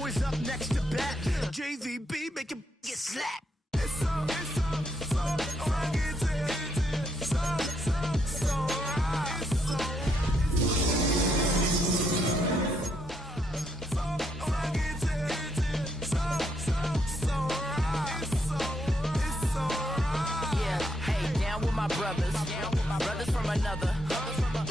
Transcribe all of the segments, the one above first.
boys up next to bat. JVB, make him get slapped. It's so brothers from another.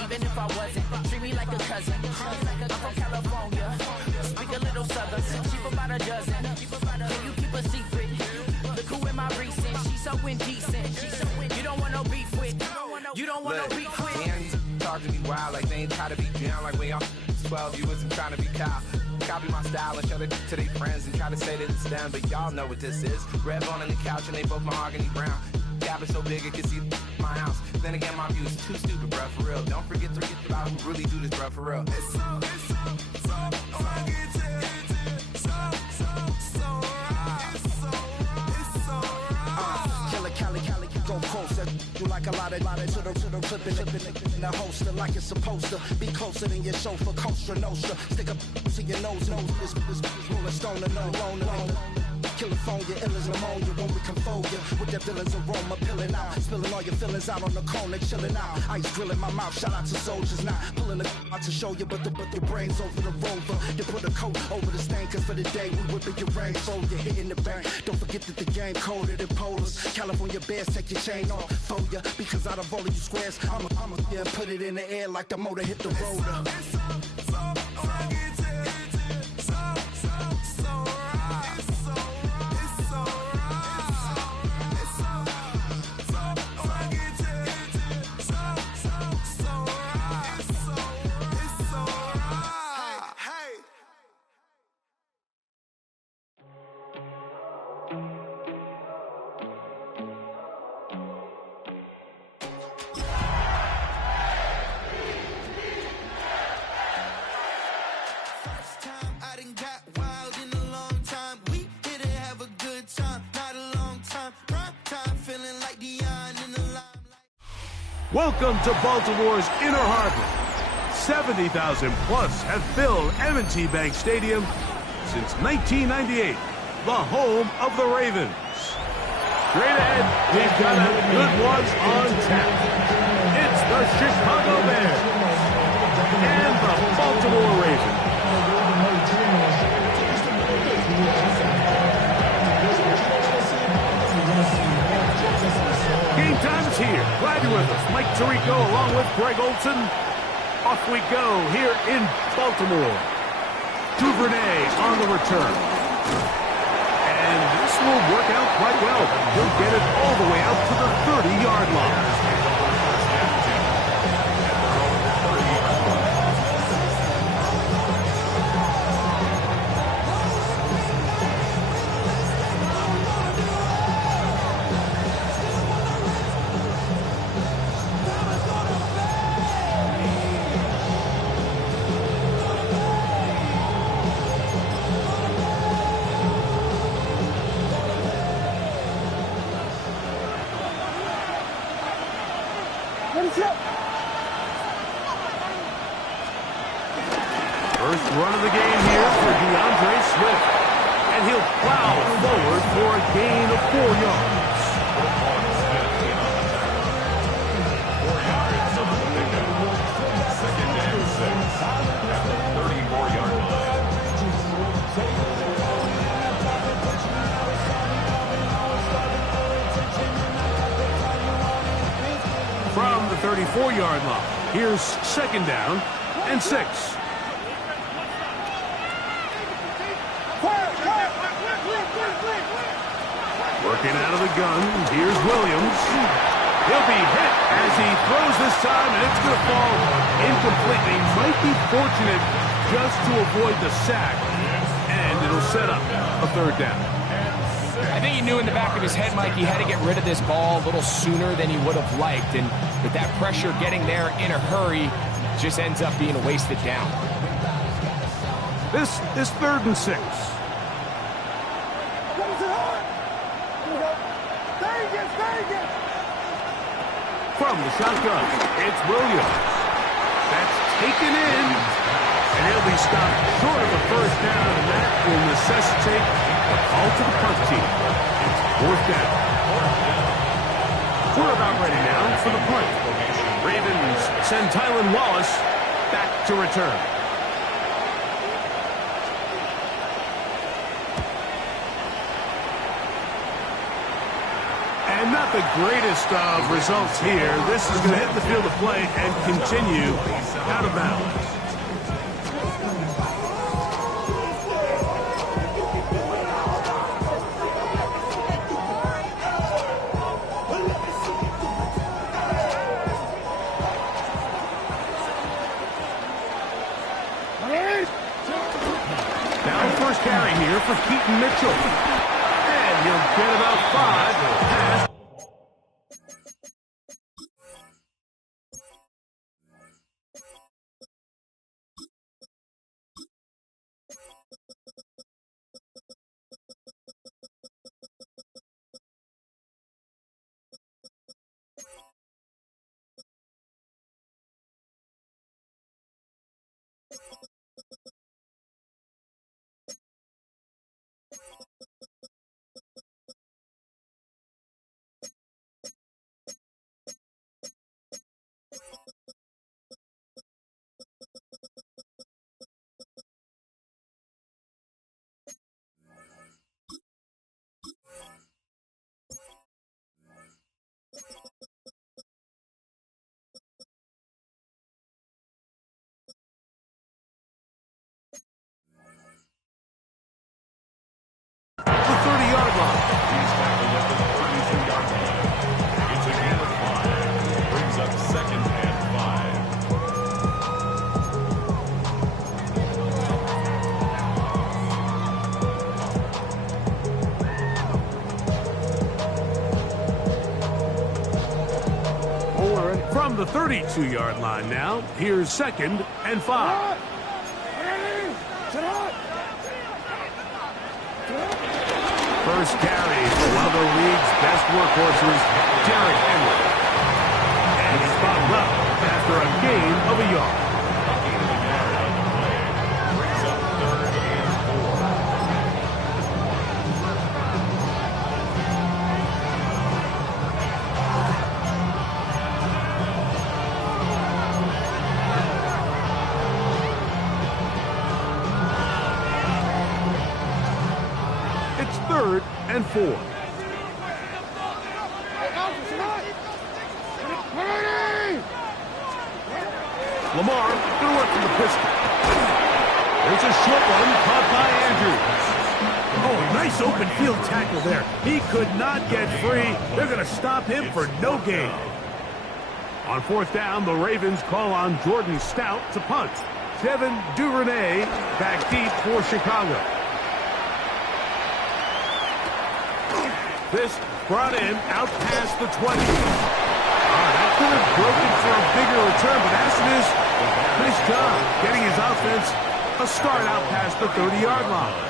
Even if I wasn't, treat me like a cousin. I'm from California, speak a little southern. Sheep about a dozen. Can you keep a secret? Look who in my recent. She's so indecent. You don't want no beef with. You don't want no beef with. Damn, talk to me wild like they ain't try to be down like we on 12. You wasn't trying to be Kyle. Copy my style and show it to their friends and try to say that it's them, but y'all know what this is. Red bone on the couch and they both mahogany brown. Gap is so big it can see my house. Then again, my view is too stupid, bruh, for real. Don't forget about who really do this, bruh, for real. Cali, go closer. You like a lot of to the clipping in the holster like it's supposed to be closer than your chauffeur, Costa Nostra. Stick up to your nose, this rolling stone and no. California, ill as pneumonia when we confold you with that villain's aroma, pilling out, spilling all your feelings out on the corner, chilling out. Ice grilling my mouth, shout out to soldiers, not pulling the out to show you, but your brains over the rover. You put a coat over the stain, cause for the day we whipping your rain, so you're hitting the bank. Don't forget that the game colder than polars. California bears, take your chain off for ya, because out of all of you squares, I'ma yeah, put it in the air like the motor hit the roller. Welcome to Baltimore's Inner Harbor. 70,000 plus have filled M&T Bank Stadium since 1998, the home of the Ravens. Straight ahead, we've got a good one on tap. It's the Chicago Bears and the Baltimore Ravens. Game time is here. Glad you're with us. Mike Tirico along with Greg Olson. Off we go here in Baltimore. Duvernay on the return. And this will work out quite well. He'll get it all the way out to the 30-yard line. First run of the game here for DeAndre Swift. And he'll plow forward for a gain of 4 yards. 4 yards on the pickup. Second and 6 at the 34-yard line. From the 34-yard line, here's second down and 6. Working out of the gun, here's Williams. He'll be hit as he throws this time, and it's going to fall incompletely. Might be fortunate just to avoid the sack, and it'll set up a third down. I think he knew in the back of his head, Mike, he had to get rid of this ball a little sooner than he would have liked, and with that pressure getting there in a hurry, just ends up being a wasted down. This is 3rd and 6. From the shotgun, it's Williams. That's taken in, and he'll be stopped short of the first down, and that will take the call to the punt team. It's 4th down. We're about ready now for the punt. Ravens send Tylan Wallace back to return. And not the greatest of results here. This is going to hit the field of play and continue out of bounds. Now first carry here for Keaton Mitchell. And he'll get about 5 past. The 30-yard line. He's tackled at the 32-yard line. It's a gain of 5. Brings up 2nd and 5. From the 32-yard line now, here's 2nd and 5. First carry for one of the league's best workhorses, Derrick Henry. And he's bottled up after a gain of a yard. A gain of a yard on the play. Brings up 3rd and 4. It's 3rd and 4. Lamar going to work from the pistol. There's a short one caught by Andrews. Oh, nice open field tackle there. He could not get free. They're going to stop him for no gain. On 4th down, the Ravens call on Jordan Stout to punt. Devin Duvernay back deep for Chicago. This brought in out past the 20. That could have broken for a bigger return, but as it is, nice job getting his offense a start out past the 30-yard line.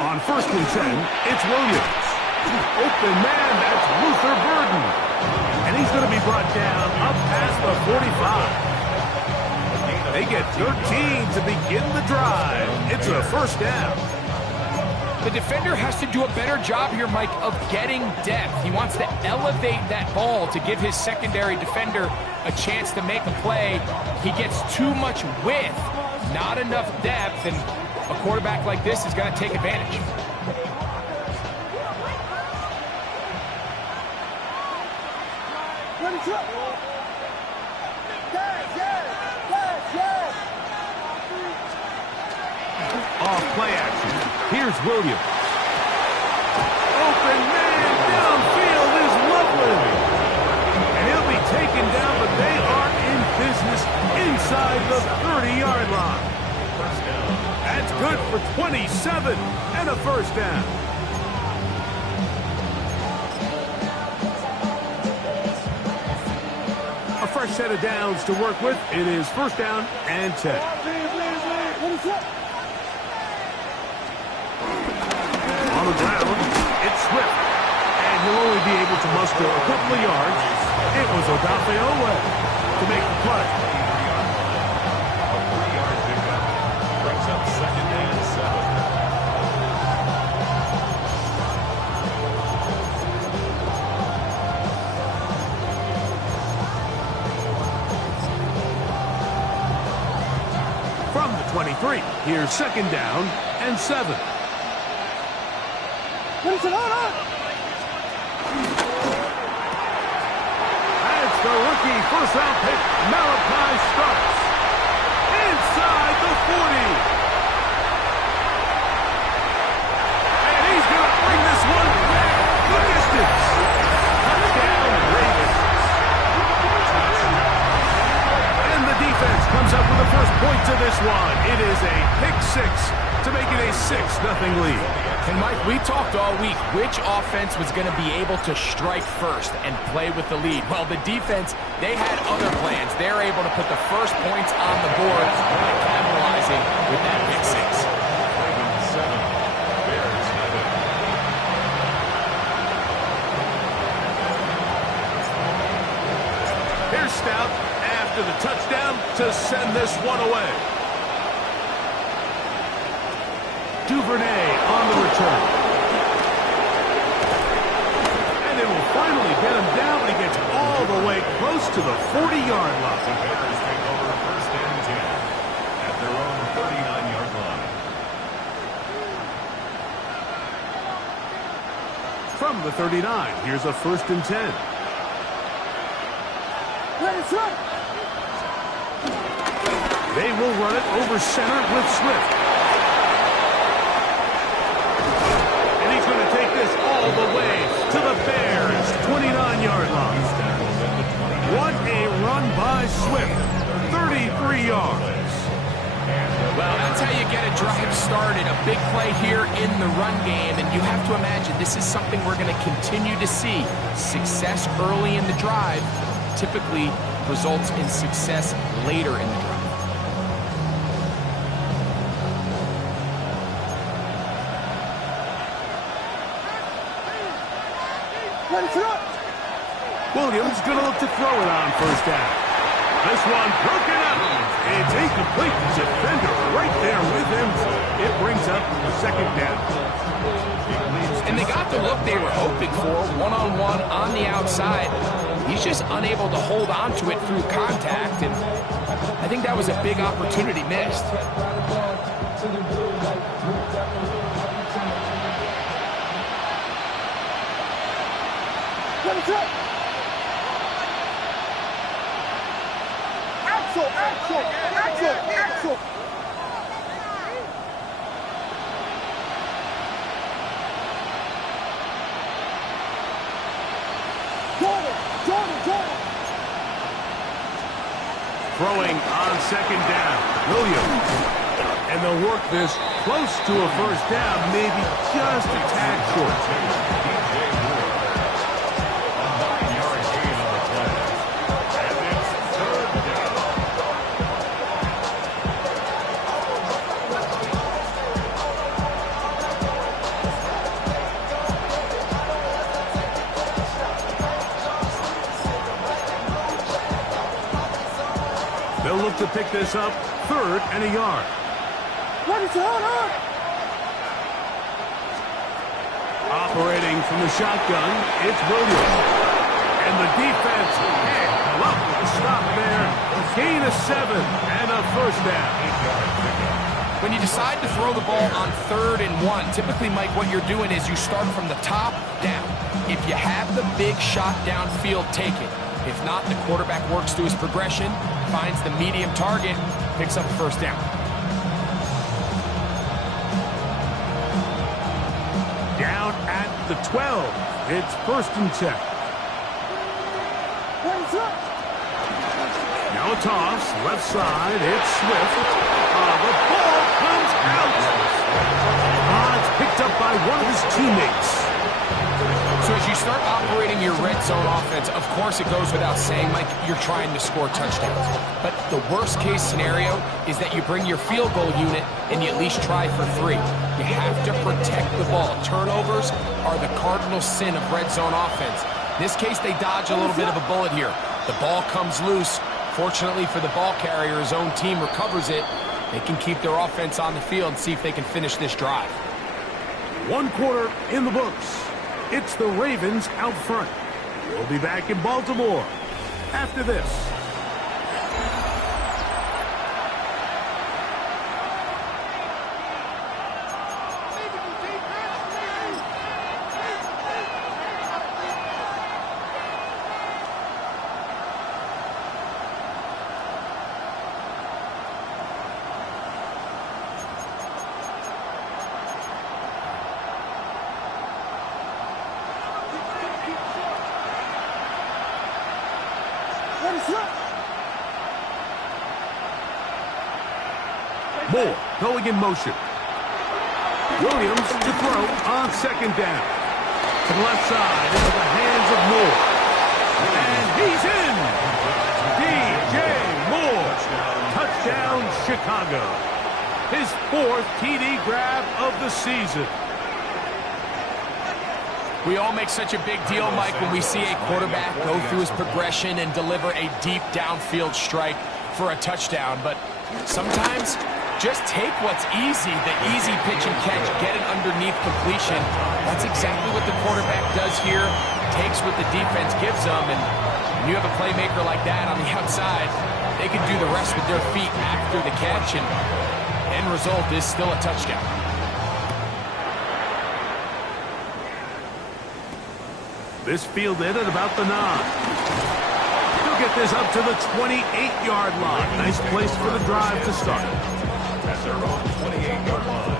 On 1st and 10, it's Williams. Open man, that's Luther Burden. And he's going to be brought down up past the 45. They get 13 to begin the drive. It's a 1st down. The defender has to do a better job here, Mike, of getting depth. He wants to elevate that ball to give his secondary defender a chance to make a play. He gets too much width, not enough depth, and a quarterback like this is going to take advantage. Off play action. Here's Williams. Open man downfield is Loveland. And he'll be taken down, but they are in business inside the 30-yard line. That's good for 27 and a 1st down. A fresh set of downs to work with. It is first down and 10. On the ground, it's Swift. And he'll only be able to muster a couple of yards. It was Odafe Oweh to make the play. A 3-yard pickup brings up second and 7. From the 23, here's second down and 7. That's the rookie first-round pick, Malachi Starks. Inside the 40. And he's going to bring this one the distance. Touchdown, Ravens. And the defense comes up with the first point to this one. It is a pick 6 to make it a 6-0 lead. And Mike, we talked all week which offense was going to be able to strike first and play with the lead. Well, the defense, they had other plans. They're able to put the first points on the board by capitalizing with that pick 6. Ravens 7, Bears 11. Here's Stout after the touchdown to send this one away. Duvernay on the return. And they will finally get him down, but he gets all the way close to the 40-yard line. The Bears take over first and 10 at their own 39-yard line. From the 39, here's a first and 10. They will run it over center with Swift. All the way to the Bears' 29-yard line. What a run by Swift. 33 yards. Well, that's how you get a drive started. A big play here in the run game. And you have to imagine this is something we're going to continue to see. Success early in the drive typically results in success later in the drive. Williams going to look to throw it on first down. This one broken up. It's incomplete. Defender right there with him. It brings up second down. And they got the look they were hoping for, one-on-one on the outside. He's just unable to hold on to it through contact, and I think that was a big opportunity missed. Axel! Jordan! Throwing on second down. Williams. And they'll work this close to a first down, maybe just a tad short. They'll look to pick this up, third and a yard. Operating from the shotgun, it's Williams. And the defense can't love the stop there. Gain of 7 and a first down. When you decide to throw the ball on 3rd and 1, typically, Mike, what you're doing is you start from the top down. If you have the big shot downfield, take it. If not, the quarterback works through his progression, finds the medium target, picks up the first down. Down at the 12. It's first and 10. Now a toss, left side, it's Swift. The ball comes out. It's picked up by one of his teammates. So as you start operating your red zone offense, of course it goes without saying, Mike, you're trying to score touchdowns. But the worst case scenario is that you bring your field goal unit and you at least try for 3. You have to protect the ball. Turnovers are the cardinal sin of red zone offense. In this case, they dodge a little bit of a bullet here. The ball comes loose. Fortunately for the ball carrier, his own team recovers it. They can keep their offense on the field and see if they can finish this drive. 1 quarter in the books. It's the Ravens out front. We'll be back in Baltimore after this. Moore going in motion. Williams to throw on 2nd down. To the left side into the hands of Moore. And he's in! DJ Moore. Touchdown, Chicago. His 4th TD grab of the season. We all make such a big deal, Mike, when we see a quarterback go through his progression and deliver a deep downfield strike for a touchdown. But sometimes, just take what's easy, the easy pitch and catch, get it underneath completion. That's exactly what the quarterback does here, takes what the defense gives them, and when you have a playmaker like that on the outside, they can do the rest with their feet after the catch, and end result is still a touchdown. This fielded at about the 9. He'll get this up to the 28-yard line. Nice place for the drive to start. At their own 28-yard line.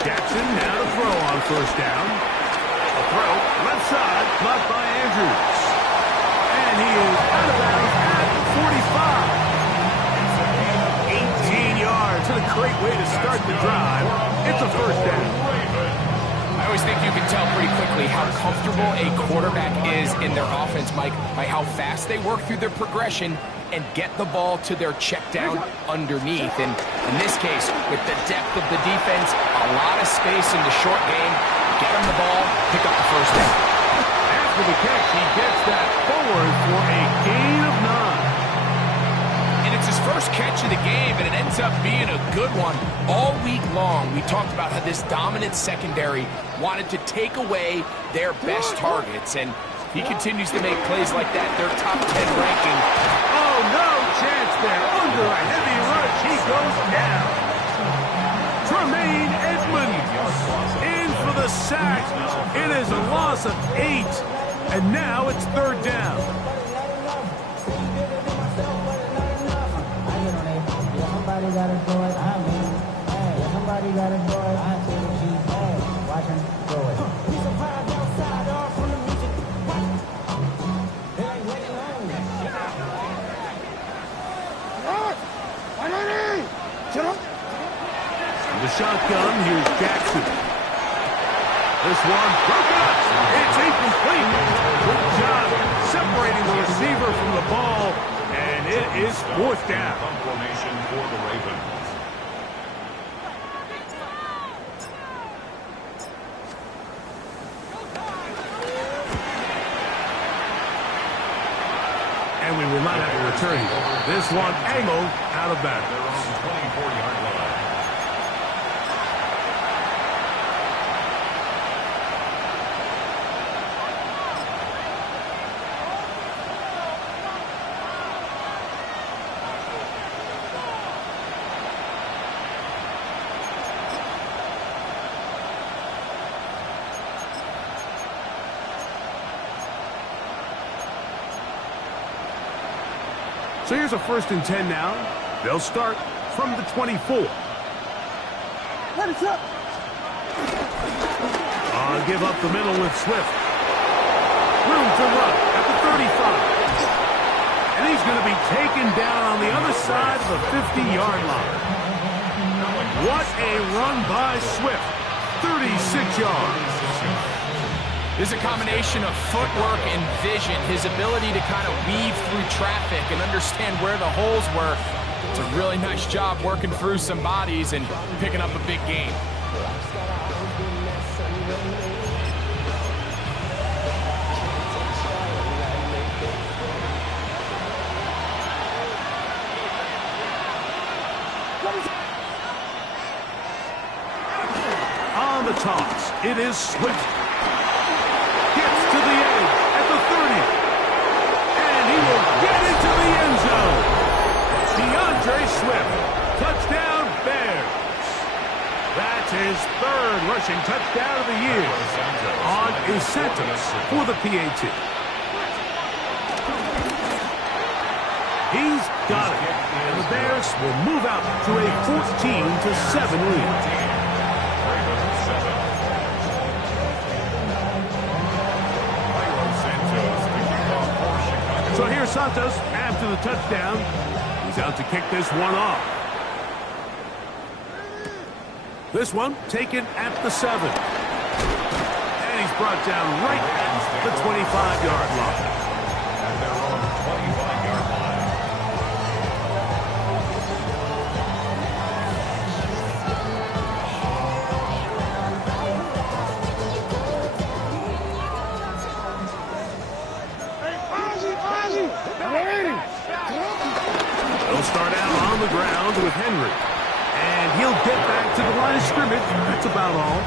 Jackson now to throw on 1st down. A throw, left side, blocked by Andrews. And he is out of bounds at the 45. 18 yards. What a great way to start the drive. It's a 1st down. I always think you can tell pretty quickly how comfortable a quarterback is in their offense, Mike, by how fast they work through their progression and get the ball to their check down underneath. And in this case, with the depth of the defense, a lot of space in the short game, get him the ball, pick up the 1st down. After the catch, he gets that forward for a gain of 9. And it's his first catch of the game, and it ends up being a good one. All week long, we talked about how this dominant secondary wanted to take away their best targets, and he continues to make plays like that, their top 10 ranking. Oh, no chance there. Under a heavy rush, he goes down. Tremaine Edmonds in for the sack. It is a loss of 8, and now it's 3rd down. Somebody gotta do it. I mean, hey, somebody gotta do it. I see what she's watch him do it. He's a vibe outside, off from the music. They ain't waiting long. The shotgun, here's Jackson. This one broken up. It's incomplete. Good job separating the receiver from the ball, and it is 4th down. Formation for the Ravens. And we will not have a return here. This one angled out of bounds. Their own 24-yard line. So here's a 1st and 10 now. They'll start from the 24. Give up the middle with Swift. Room to run at the 35. And he's going to be taken down on the other side of the 50-yard line. What a run by Swift. 36 yards. There's a combination of footwork and vision, his ability to kind of weave through traffic and understand where the holes were. It's a really nice job working through some bodies and picking up a big gain. On the toss, it is Swift. Gets to the edge at the 30. And he will get into the end zone. DeAndre Swift, touchdown Bears. That's his third rushing touchdown of the year on Santos for the PAT. He's got it. And the Bears will move out to a 14-7 lead. So here's Santos after the touchdown. He's out to kick this one off. This one taken at the 7. And he's brought down right at the 25-yard line. At their own 25-yard line. They'll start out on the ground with Henry. And he'll get back to the line of scrimmage. That's about all.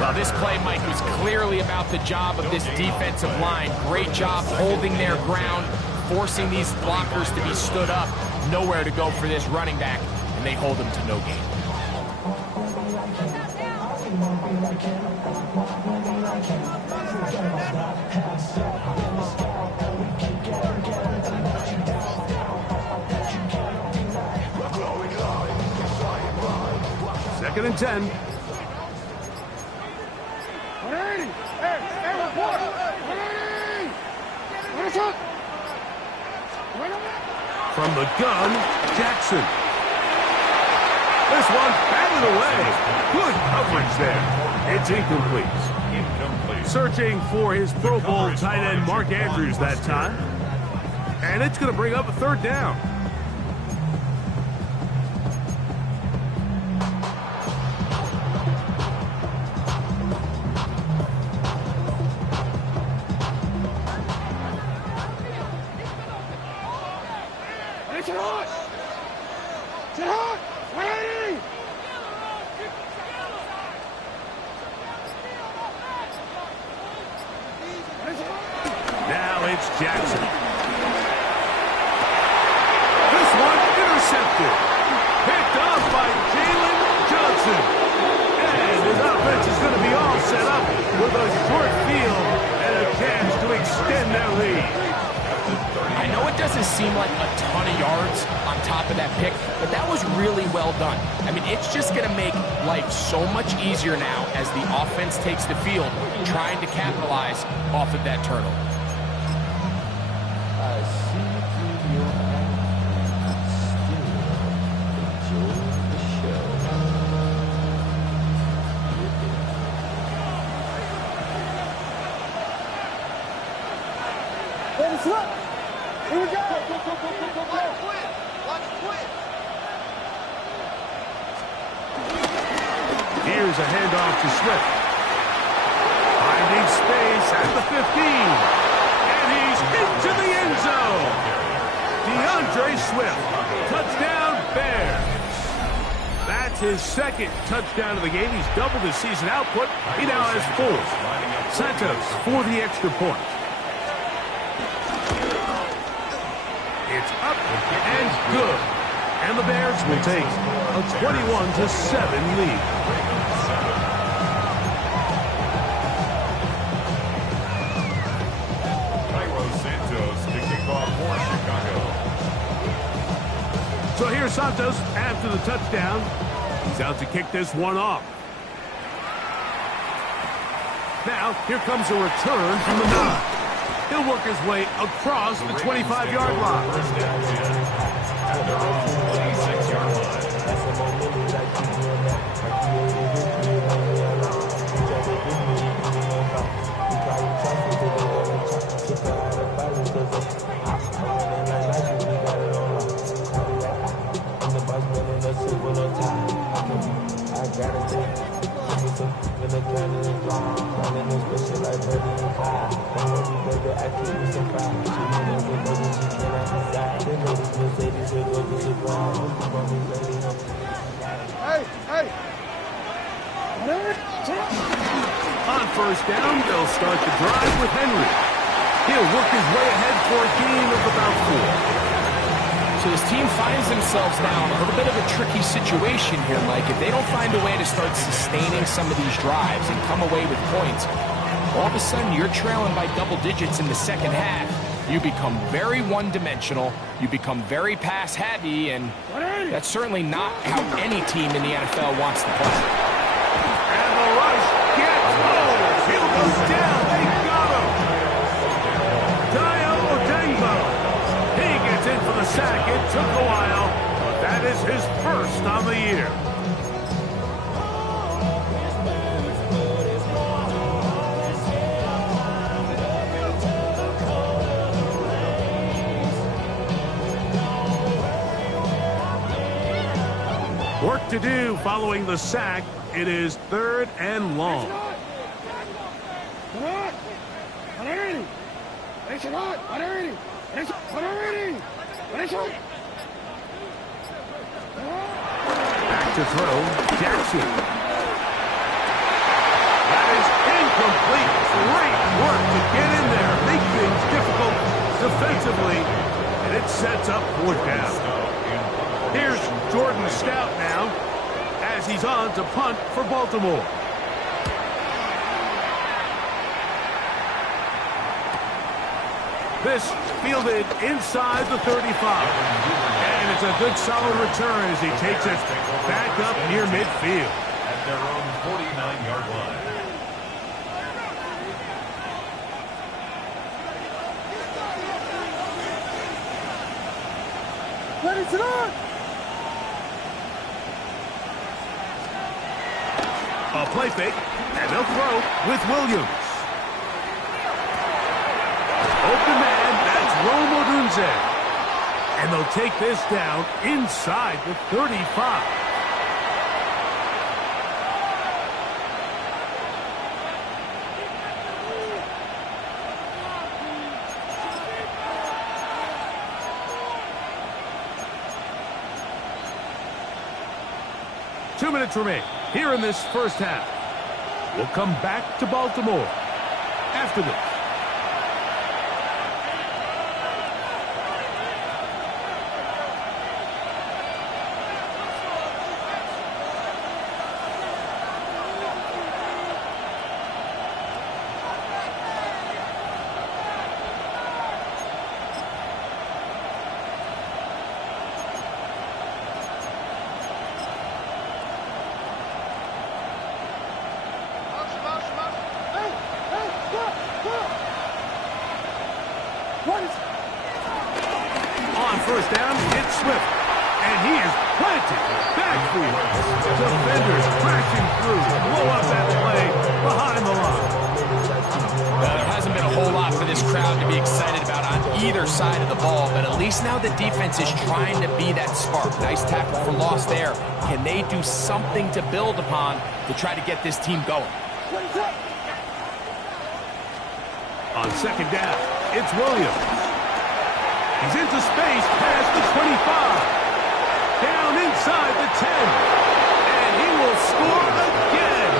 Well, this play, Mike, was clearly about the job of this defensive line. Great job holding their ground, forcing these blockers to be stood up. Nowhere to go for this running back, and they hold him to no gain. Second and 10. From the gun, Jackson. This one batted away. Good coverage there. It's incomplete. Incomplete. Searching for his Pro Bowl tight end Mark Andrews that time. And it's going to bring up a third down. Now it's Jackson. This one intercepted. Picked up by Jalen Johnson. And his offense is going to be all set up with a short field and a chance to extend their lead. I know it doesn't seem like a ton of yards on top of that pick, but that was really well done. I mean, it's just going to make life so much easier now as the offense takes the field, trying to capitalize off of that turnover. I see through your eyes, still enjoy the show. Let us look. Here we go. Here's a handoff to Swift. Finding space at the 15. And he's into the end zone. DeAndre Swift. Touchdown, Bears. That's his second touchdown of the game. He's doubled his season output. He now has 4. Santos for the extra point. It's up and good. And the Bears will take a 21-7 lead. Santos to kick off for Chicago. So here's Santos after the touchdown. He's out to kick this one off. Now, here comes a return from the 9. He'll work his way across the 25-yard line. First down 10 at their own 26-yard line. On first down, they'll start the drive with Henry. He'll work his way ahead for a gain of about 4. So this team finds themselves now in a little bit of a tricky situation here, Mike. If they don't find a way to start sustaining some of these drives and come away with points, all of a sudden you're trailing by double digits in the second half. You become very one-dimensional, you become very pass-heavy, and that's certainly not how any team in the NFL wants to play. And the rush gets over. He'll go down. They got him. Dayo Odeyingbo. He gets in for the sack. It took a while, but that is his first on the year. Work to do following the sack. It is 3rd and long. Back to throw, Jackson. That is incomplete. Great work to get in there, make things difficult defensively, and it sets up 4th down. Here's Jordan Stout now, as he's on to punt for Baltimore. This fielded inside the 35. And it's a good solid return as he takes it back up near midfield. At their own 49-yard line. A play fake, and they'll throw with Williams. Open man, that's Rome Odunze. And they'll take this down inside the 35. Two minutes remain here in this first half. We'll come back to Baltimore after this. On first down, it's Swift. And he is planted backfield. Defenders crashing through. Blow up that play behind the line. There hasn't been a whole lot for this crowd to be excited about on either side of the ball, but at least now the defense is trying to be that spark. Nice tackle for loss there. Can they do something to build upon to try to get this team going? On second down, it's Williams. He's into space past the 25. Down inside the 10. And he will score again.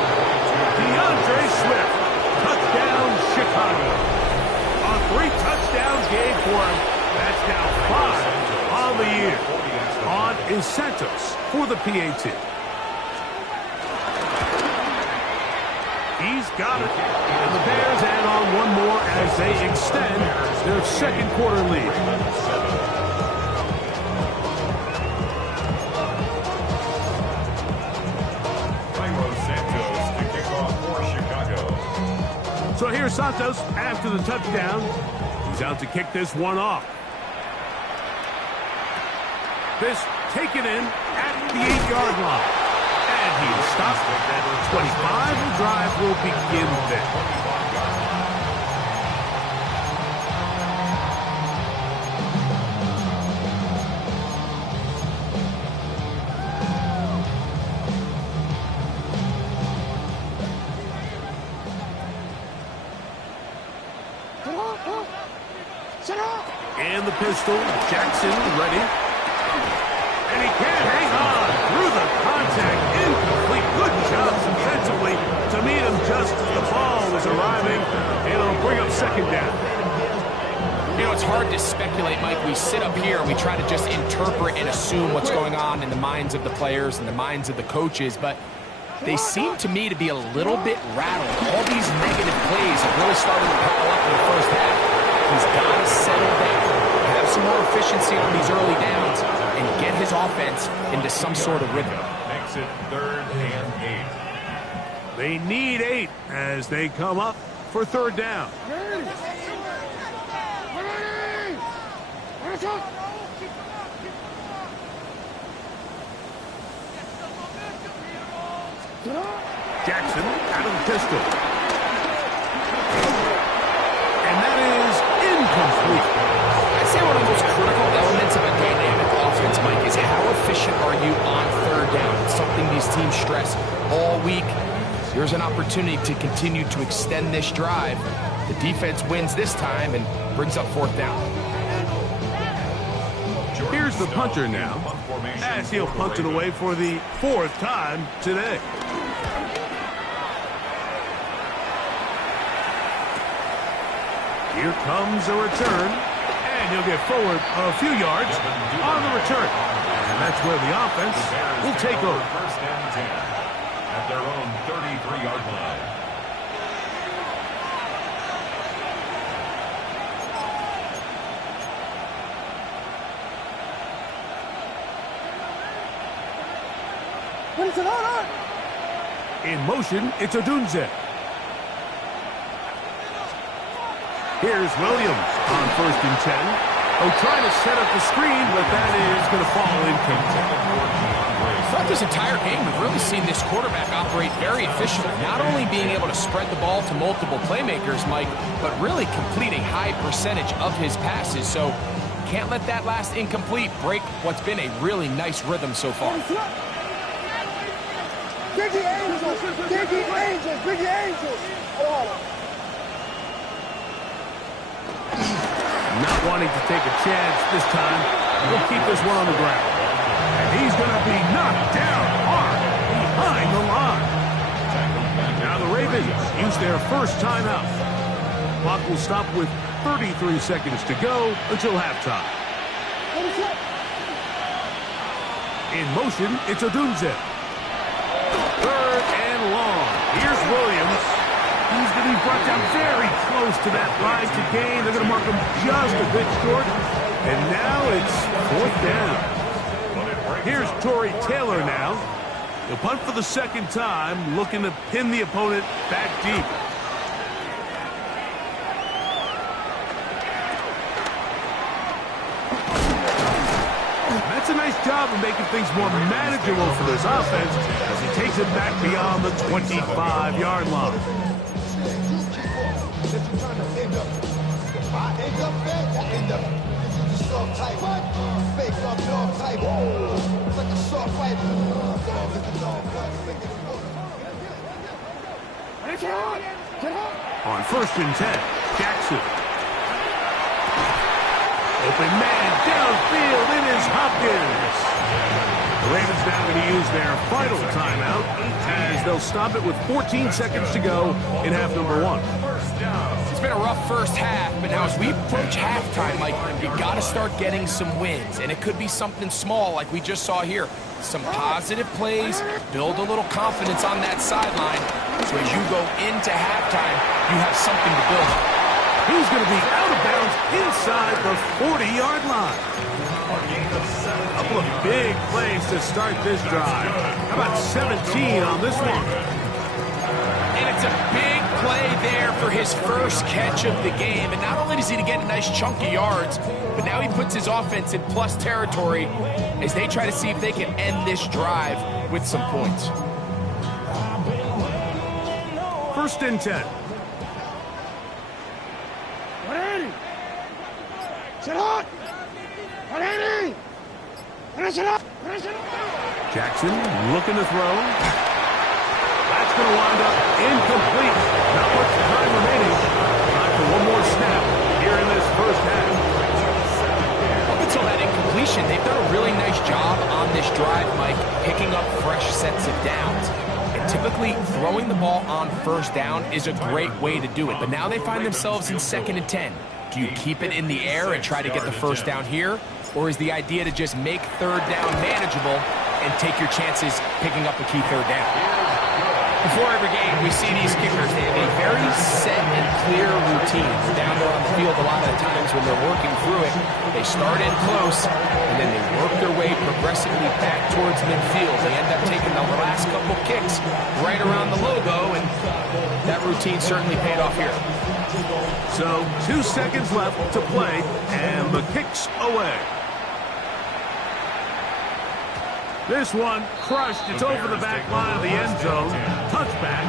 DeAndre Swift. Touchdown, Chicago. A 3-touchdown game for him. That's now 5 on the year. On is Santos for the PAT. He's got it. And the Bears add on one more as they extend their second quarter lead. So here's Santos after the touchdown. He's out to kick this one off. This taken in at the 8-yard line. And he is stopped at 25. The drive will begin there. And the pistol, Jackson ready. And he can't hang on through the contact. Incomplete. Good job defensively to meet him just as the ball was arriving. And it'll bring up second down. You know, it's hard to speculate, Mike. We sit up here and we try to just interpret and assume what's going on in the minds of the players and the minds of the coaches, but they seem to me to be a little bit rattled. All these negative plays have really started to pile up in the first half. He's got to settle down, have some more efficiency on these early downs, and get his offense into some sort of rhythm. Makes it 3rd and 8. They need 8 as they come up for 3rd down. Jackson out of the pistol. And that is incomplete. I'd say one of the most critical elements of a dynamic offense, Mike, is how efficient are you on 3rd down. It's something these teams stress all week. Here's an opportunity to continue to extend this drive. The defense wins this time and brings up 4th down. Here's the punter now, as he'll punt it away for the 4th time today. Here comes a return, and he'll get forward a few yards on the return. And that's where the offense will take over. 1st and 10 at their own 33-yard line. In motion, it's Odunze. Here's Williams on 1st and 10. Oh, trying to set up the screen, but that is going to fall incomplete. Throughout this entire game, we've really seen this quarterback operate very efficiently, not only being able to spread the ball to multiple playmakers, Mike, but really complete a high percentage of his passes. So can't let that last incomplete break what's been a really nice rhythm so far. Biggie Angels! Biggie Angels! Biggie Angels! Not wanting to take a chance this time, he'll keep this one on the ground. And he's going to be knocked down hard behind the line. Now the Ravens use their first timeout. Clock will stop with 33 seconds to go until halftime. In motion, it's Odunze. 3rd and long. Here's Williams. He's going to be brought down very close to that line to gain. They're going to mark him just a bit short. And now it's 4th down. Here's Tory Taylor now. He'll punt for the 2nd time, looking to pin the opponent back deep. That's a nice job of making things more manageable for this offense as he takes it back beyond the 25-yard line. On 1st and 10, Jackson. Open man downfield, it is Hopkins. The Ravens now going to use their final timeout as they'll stop it with 14 seconds to go in half number 1. It's been a rough first half, but now as we approach halftime, Mike, you got to start getting some wins, and it could be something small like we just saw here. Some positive plays, build a little confidence on that sideline, so as you go into halftime, you have something to build on. He's going to be out of bounds inside the 40-yard line. A couple of big plays to start this drive. How about 17 on this one? And it's a big play there for his first catch of the game. And not only does he get a nice chunk of yards, but now he puts his offense in plus territory as they try to see if they can end this drive with some points. 1st and 10. Jackson looking to throw. That's going to wind up incomplete. Not much time remaining. Time for one more snap here in this first half. Up until that incompletion, they've done a really nice job on this drive, Mike, picking up fresh sets of downs. And typically, throwing the ball on 1st down is a great way to do it. But now they find themselves in 2nd and 10. Do you keep it in the air and try to get the 1st down here? Or is the idea to just make 3rd down manageable and take your chances picking up a key 3rd down? Before every game, we see these kickers. They have a very set and clear routine. Down there on the field, a lot of the times when they're working through it, they start in close, and then they work their way progressively back towards midfield. They end up taking the last couple kicks right around the logo, and that routine certainly paid off here. So 2 seconds left to play, and the kick's away. This one crushed. It's over the back line of the end zone. Touchback,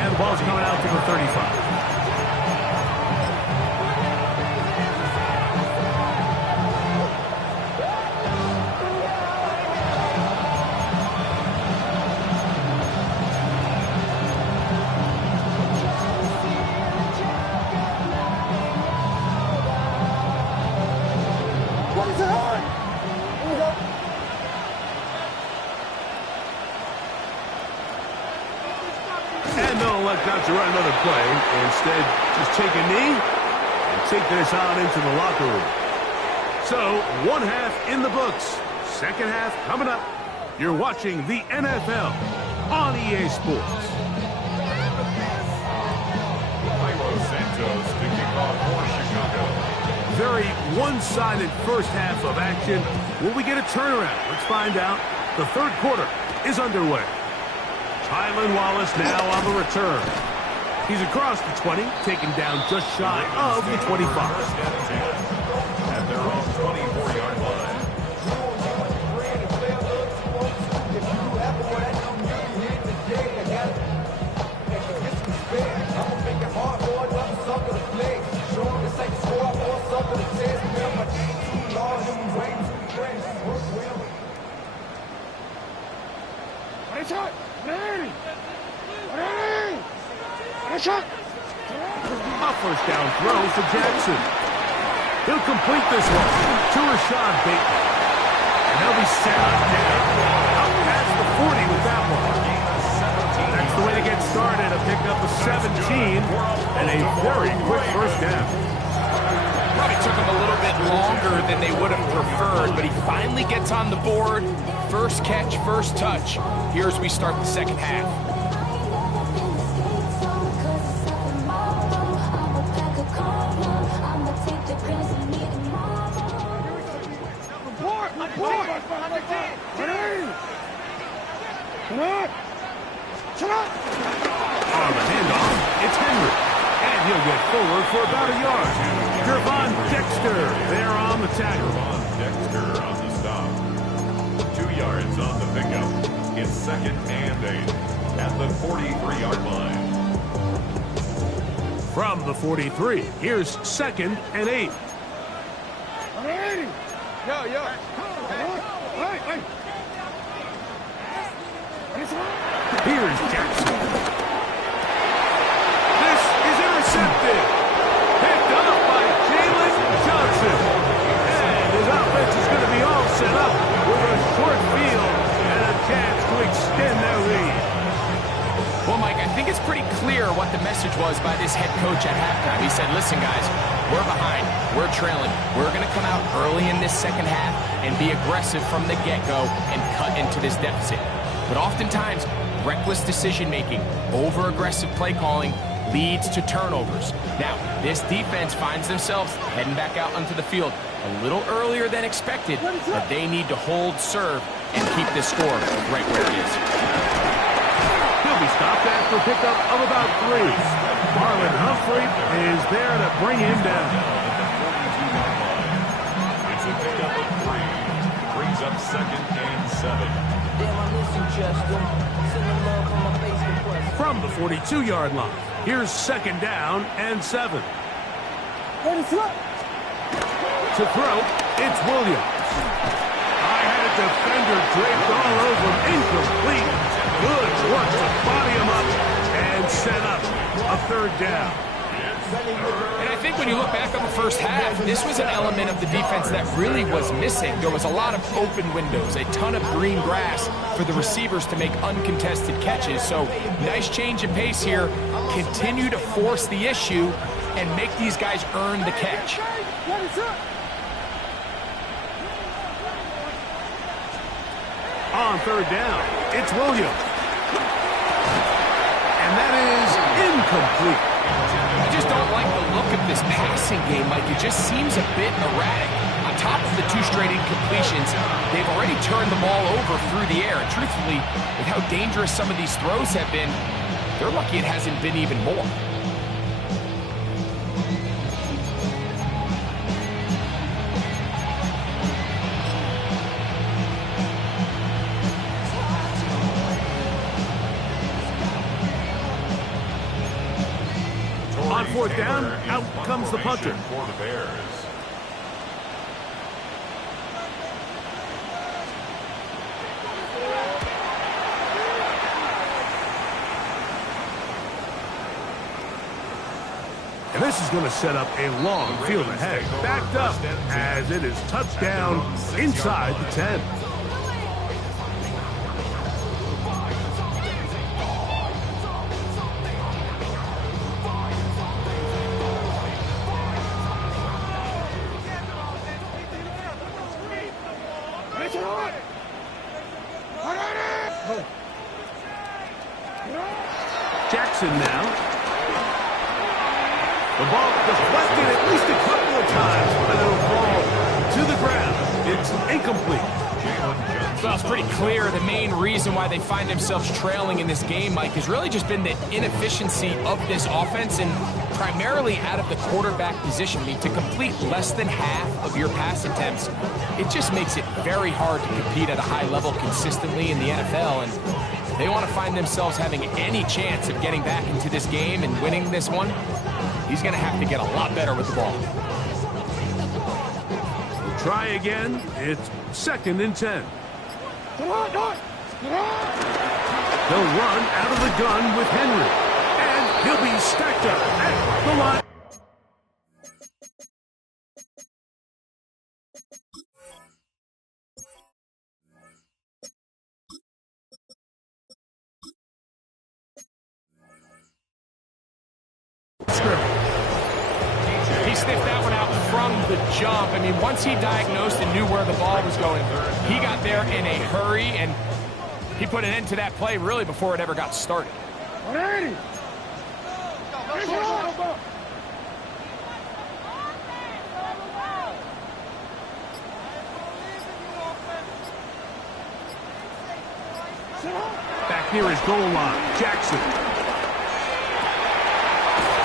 and the ball's coming out to the 35. To run another play. Instead, just take a knee and take this on into the locker room. So, 1 half in the books. 2nd half coming up. You're watching the NFL on EA Sports. Cairo Santos kicking off for Chicago. Very one-sided first half of action. Will we get a turnaround? Let's find out. The 3rd quarter is underway. Tylan Wallace now on the return. He's across the 20, taken down just shy of the 25. At their own 24-yard line. A 1st down throw for Jackson. He'll complete this one to Rashad Bateman. And they'll be set up now. Up past the 40 with that one. That's the way to get started. A pick up of 17 and a very quick 1st down. Probably took him a little bit longer than they would have preferred, but he finally gets on the board. 1st catch, 1st touch. Here as we start the 2nd half. On the handoff, it's Henry. And he'll get forward for about a yard. Gervon Dexter there on the tackle. Gervon Dexter on the stop. 2 yards on the pickup. It's 2nd and 8 at the 43-yard line. From the 43, here's 2nd and 8. Here's Jackson. This is intercepted. Picked up by Jalen Johnson. And his offense is going to be all set up with a short field and a chance to extend their lead. Well, Mike, I think it's pretty clear what the message was by this head coach at halftime. He said, listen, guys, we're behind. We're trailing. We're going to come out early in this 2nd half and be aggressive from the get-go and cut into this deficit. But oftentimes, reckless decision-making, over-aggressive play calling leads to turnovers. Now, this defense finds themselves heading back out onto the field a little earlier than expected, but they need to hold serve and keep this score right where it is. He'll be stopped after a pickup of about 3. Marlon Humphrey is there to bring him down. It's a pickup of 3. Brings up 2nd and 7. Damn, I miss you, Justin. Sending love on my Facebook request. From the 42-yard line, here's 2nd down and 7. Ready, throw. To throw, it's Williams. I had a defender draped all over him, incomplete. Good work to body him up and set up a 3rd down. And I think when you look back on the first half, this was an element of the defense that really was missing. There was a lot of open windows, a ton of green grass for the receivers to make uncontested catches. So nice change of pace here. Continue to force the issue and make these guys earn the catch. On 3rd down, it's Williams. And that is incomplete. I just don't like the look of this passing game, Mike. It just seems a bit erratic. On top of the 2 straight incompletions, they've already turned the ball over through the air. And truthfully, with how dangerous some of these throws have been, they're lucky it hasn't been even more. On 4th down, out comes the punter. For the Bears. And this is going to set up a long field ahead. Backed up as it is touchdown inside the 10. Jackson now. The ball deflected at least a couple of times, but it'll fall to the ground. It's incomplete. Well, it's pretty clear the main reason why they find themselves trailing in this game, Mike, has really just been the inefficiency of this offense and primarily out of the quarterback position. I mean, to complete less than half of your pass attempts, it just makes it very hard to compete at a high level consistently in the NFL. And they want to find themselves having any chance of getting back into this game and winning this one. He's going to have to get a lot better with the ball. We'll try again. It's 2nd and 10. They'll run out of the gun with Henry. And he'll be stacked up at the line. He sniffed that one out from the jump. I mean, once he diagnosed and knew where the ball was going, he got there in a hurry, and he put an end to that play really before it ever got started. Back near his goal line, Jackson.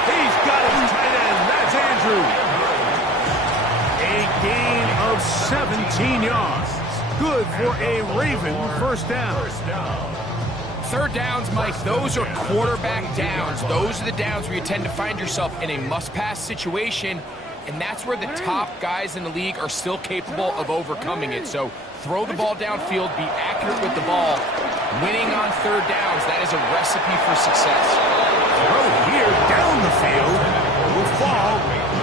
He's got his tight end. That's Andrews. A gain of 17 yards. Good for a Raven 1st down. 3rd downs, Mike, those are quarterback downs. Those are the downs where you tend to find yourself in a must-pass situation, and that's where the top guys in the league are still capable of overcoming it. So throw the ball downfield, be accurate with the ball. Winning on 3rd downs, that is a recipe for success. Throw here down the field will fall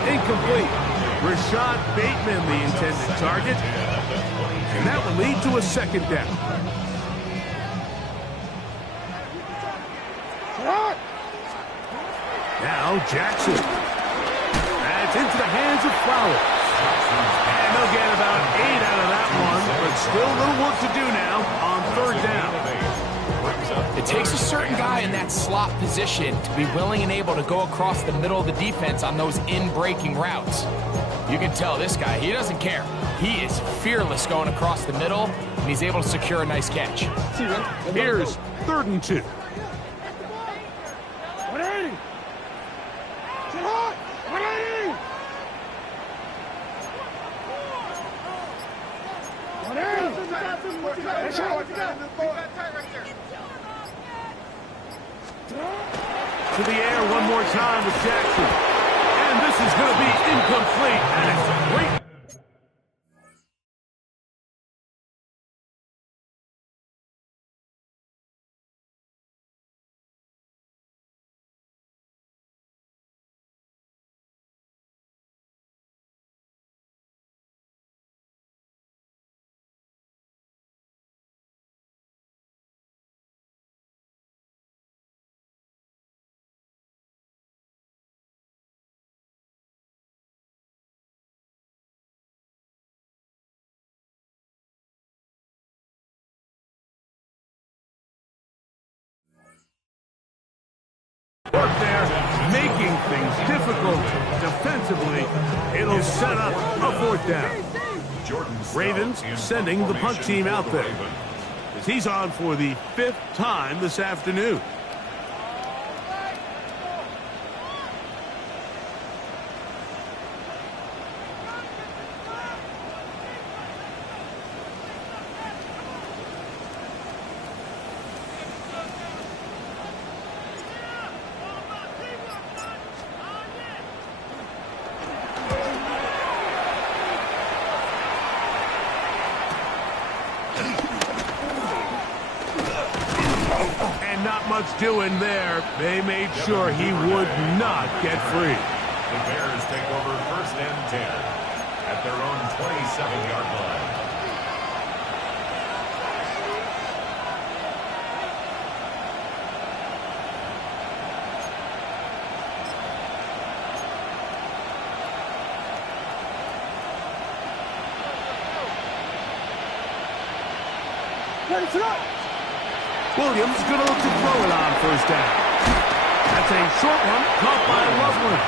incomplete. Rashad Bateman, the intended target, and that will lead to a 2nd down. Now Jackson. That's into the hands of Flowers. And they'll get about 8 out of that one, but still a little work to do now on 3rd down. It takes a certain guy in that slot position to be willing and able to go across the middle of the defense on those in-breaking routes. You can tell this guy, he doesn't care. He is fearless going across the middle, and he's able to secure a nice catch. Here's 3rd and 2. To the air one more time with Jackson. And this is going to be incomplete. And it's a great. Work there, making things difficult defensively. It'll set up a fourth down. Ravens sending the punt team out there, as he's on for the 5th time this afternoon. Much doing there. They made sure he would not get free. The Bears take over 1st and 10 at their own 27-yard line. Williams going to look to throw it on 1st down. That's a short one caught by Loveland.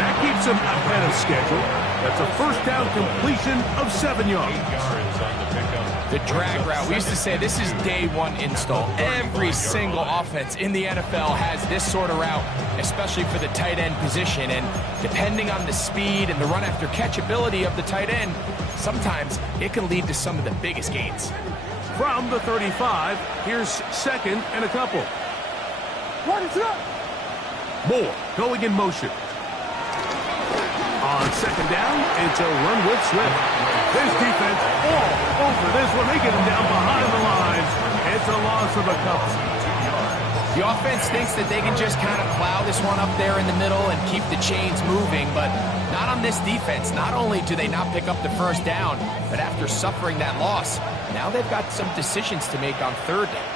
That keeps him ahead of schedule. That's a 1st down completion of 7 yards. 8 yards on the pickup. The drag route. We used to say this is day one install. Every single offense in the NFL has this sort of route, especially for the tight end position. And depending on the speed and the run after catch ability of the tight end, sometimes it can lead to some of the biggest gains. From the 35, here's 2nd and a couple. Moore going in motion. On 2nd down, it's a run with Swift. This defense all over this one. They get him down behind the lines. It's a loss of a couple. The offense thinks that they can just kind of plow this one up there in the middle and keep the chains moving, but not on this defense. Not only do they not pick up the 1st down, but after suffering that loss, now they've got some decisions to make on 3rd down.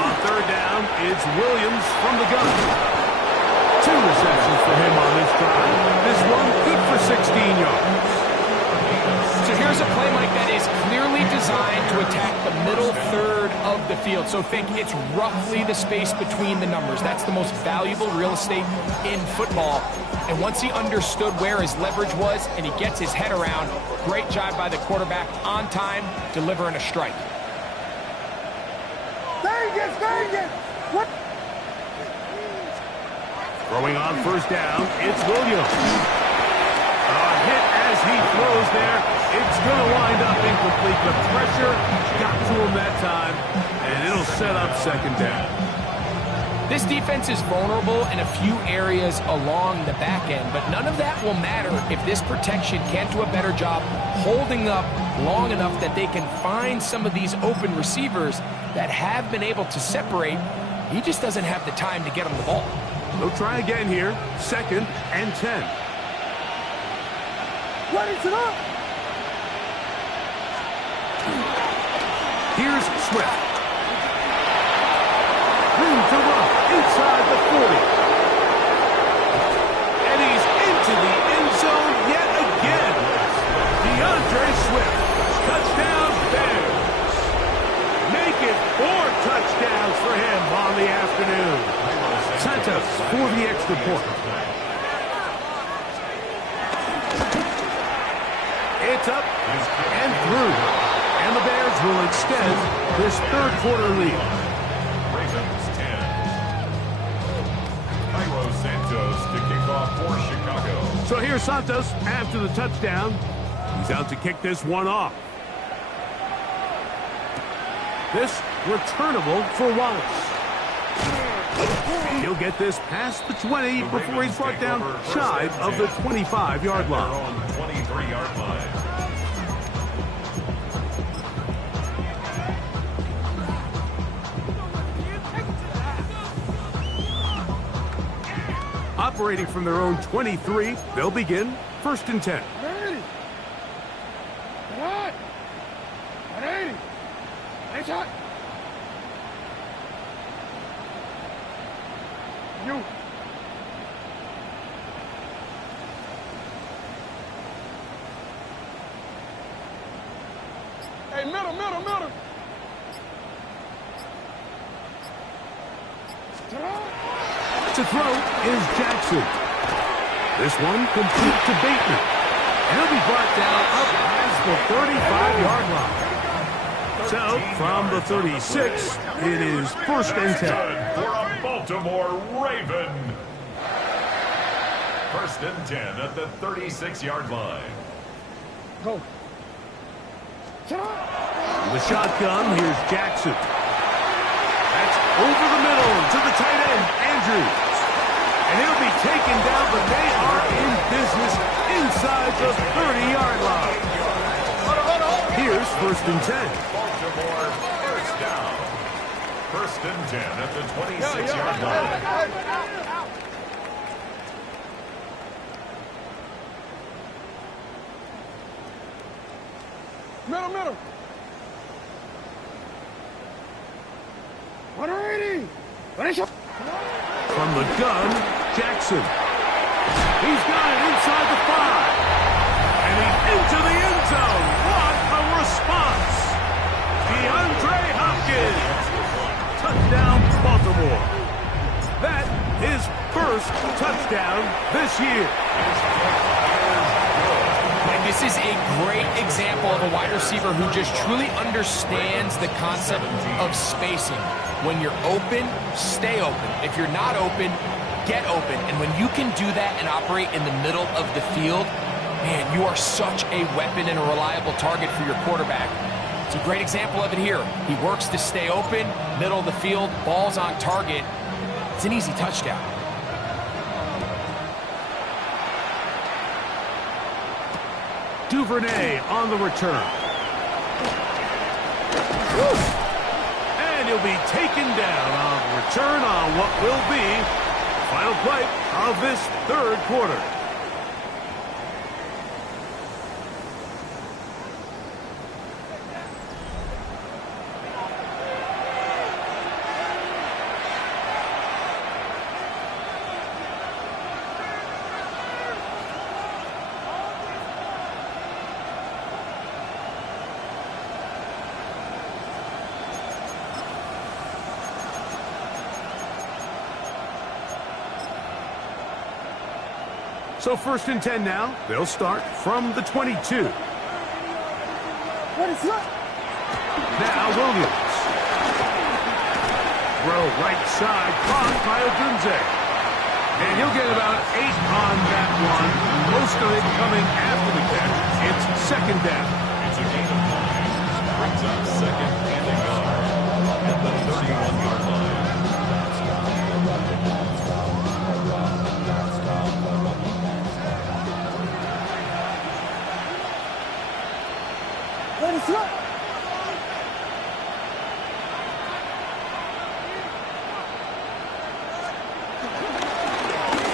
On 3rd down, it's Williams from the gun. 2 receptions for him on this drive. This one good for 16 yards. So here's a play, Mike, that is clearly designed to attack the middle 3rd of the field. So think it's roughly the space between the numbers. That's the most valuable real estate in football. And once he understood where his leverage was and he gets his head around, great job by the quarterback on time, delivering a strike. What? Throwing on 1st down, it's Williams. A hit as he throws there. It's going to wind up incomplete. The pressure got to him that time, and it'll set up 2nd down. This defense is vulnerable in a few areas along the back end, but none of that will matter if this protection can't do a better job holding up long enough that they can find some of these open receivers that have been able to separate. He just doesn't have the time to get him the ball. They'll try again here. 2nd and 10. Here's Swift. Room to run inside the 40. And he's into the end zone yet again. DeAndre Swift. Touchdown Bears. Make it 4 touchdowns for him on the afternoon. Santos for the extra point. It's up and through. And the Bears will extend this 3rd quarter lead. Ravens 10. Cairo Santos to kick off for Chicago. So here's Santos after the touchdown. He's out to kick this one off. This returnable for Wallace. He'll get this past the 20 before he's brought down shy of the 25-yard line. On the 23-yard line. Operating from their own 23, they'll begin 1st and 10. 180. Come on. 180. Nice shot. You. Hey, middle. To throw is Jackson. This one complete to Bateman. And he'll be brought down up past the 35-yard line. So, from the 36, it is 1st and 10. For a Baltimore Raven. 1st and 10 at the 36-yard line. Go. The shotgun, here's Jackson. That's over the middle to the tight end, Andrews. And he'll be taken down, but they are in business inside the 30-yard line. Here's 1st and 10. Baltimore first down. 1st and 10 at the 26-yard line. Middle. 180. From the gun, Jackson. He's got it inside the 5. And he's into the end zone. What a response. DeAndre Hopkins. Touchdown, Baltimore. That is 1st touchdown this year. And this is a great example of a wide receiver who just truly understands the concept of spacing. When you're open, stay open. If you're not open, get open. And when you can do that and operate in the middle of the field, man, you are such a weapon and a reliable target for your quarterback. It's a great example of it here. He works to stay open, middle of the field, ball's on target. It's an easy touchdown. Duvernay on the return. And he'll be taken down on return on what will be the final play of this 3rd quarter. So 1st and 10 now. They'll start from the 22. Now Williams. Throw right side, caught by Odunze. And he'll get about 8 on that one. Most of it coming after the catch. It's 2nd down. It's a gain of 9. Brings up 2nd and a yard at the 31-yard line.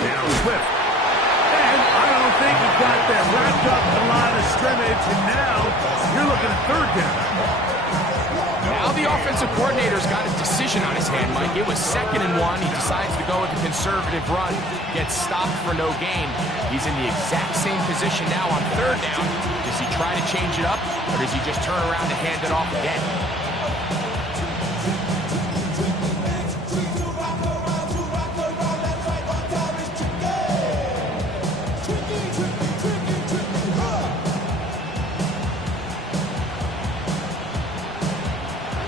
Now Swift. And I don't think he got that wrapped up in the line of scrimmage. And now you're looking at 3rd down. Now the offensive coordinator's got a decision on his hand, Mike. It was 2nd and 1. He decides to go with a conservative run, gets stopped for no gain. He's in the exact same position now on 3rd down. Does he try to change it up, or does he just turn around and hand it off again?